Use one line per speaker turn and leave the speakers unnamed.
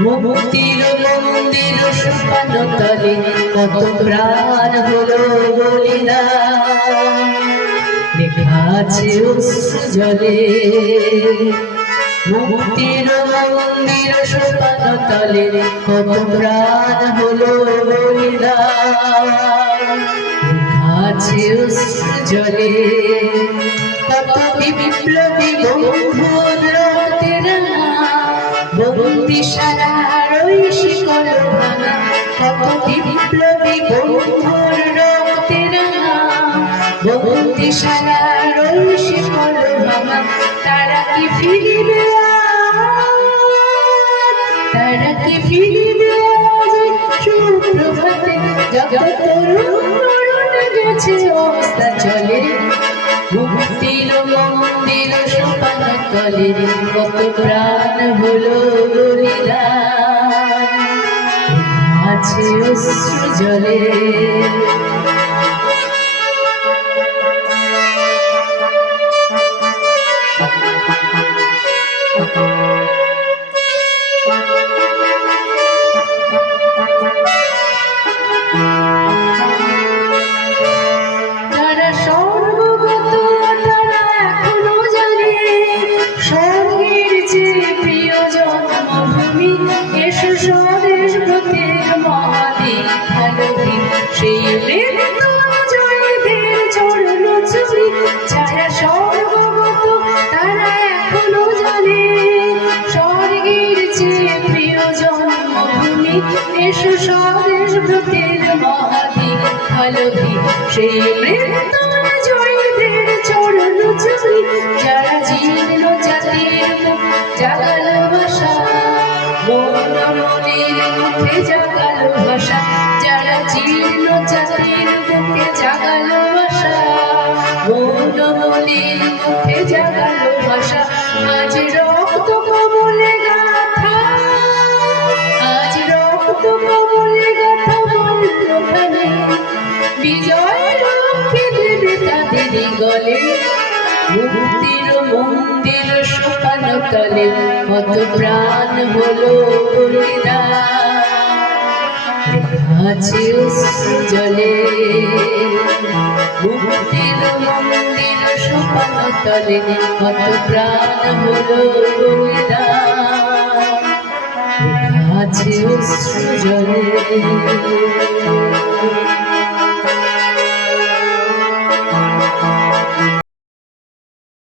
মুক্তির মন্দির সুপান তলে কত প্রাণ হলো বলিলা। লেখা আছে জলে। মুক্তির মন্দির সুপান তলে কত প্রাণ হলো বলিলা। লেখা আছে জলে। কত বিপ্লবী বিপ্লবী বন্ধুর রক্তের তারা কি ফিরিবে অবস্থা চলে মুক্তির মন্দির সোপান তলে কত প্রাণ হলো বলিদান আছে অশ্রু জলে যারা সর্বগত এসো স্বদেশ ব্রতের মহাদীপ ভালোদিন সেই বৃন্দ জয়ীদের চরণ চুরি ভাষা মন গলে মন্দির সোপান তলে কত প্রাণ হলো জলে মুক্তির মন্দির সোপান তলে কত প্রাণ হলো বলিদান আছে অশ্রু জলে